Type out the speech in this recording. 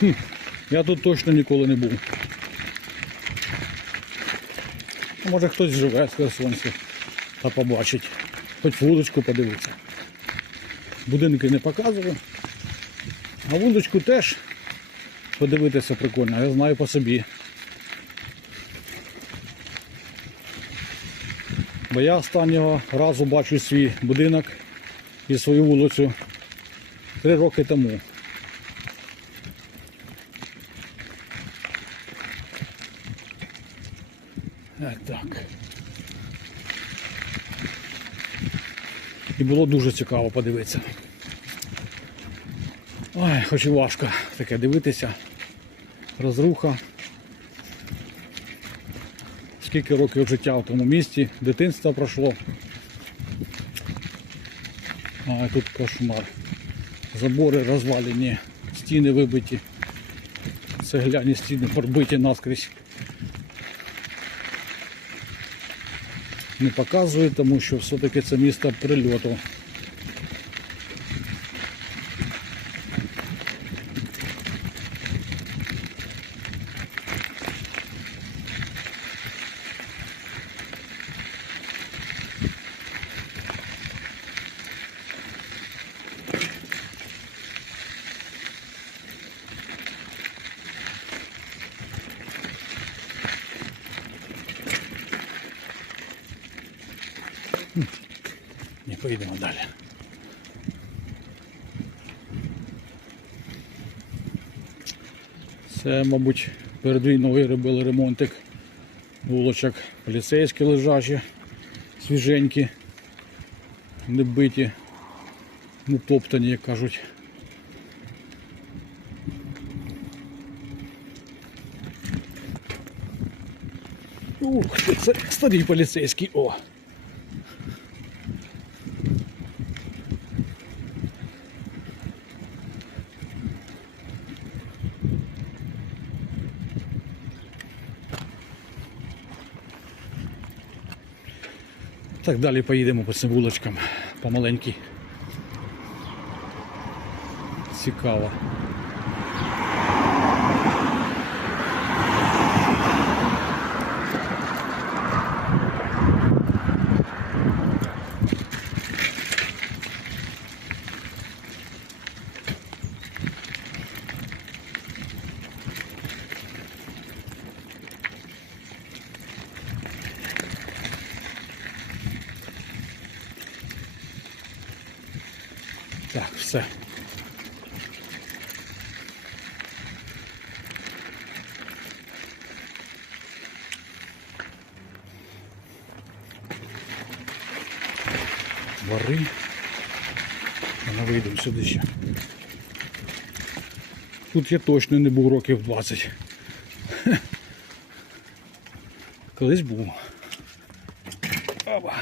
Хм, я тут точно ніколи не був. Може хтось живе з Херсонців та побачить. Хоч вуличку подивиться. Будинки не показую. А вуличку теж подивитися прикольно, я знаю по собі. Бо я останнього разу бачу свій будинок і свою вулицю три роки тому. Так. І було дуже цікаво подивитися. Ой, хоч і важко таке дивитися. Розруха. Скільки років життя в тому місті, дитинство пройшло. А тут кошмар. Забори розвалені, стіни вибиті, цегляні стіни пробиті наскрізь. Не показую, тому що все-таки це місто прильоту. Не поїдемо далі. Це, мабуть, перед війною робили ремонтик вулочок. Поліцейські лежачі, свіженькі, не биті, не топтані, як кажуть. Ух, це старий поліцейський. О! Так далі поїдемо по цим вуличкам помаленькій. Цікаво. Так, все. Двори. А ми вийдемо сюди ще. Тут я точно не був років 20. Колись був. Опа.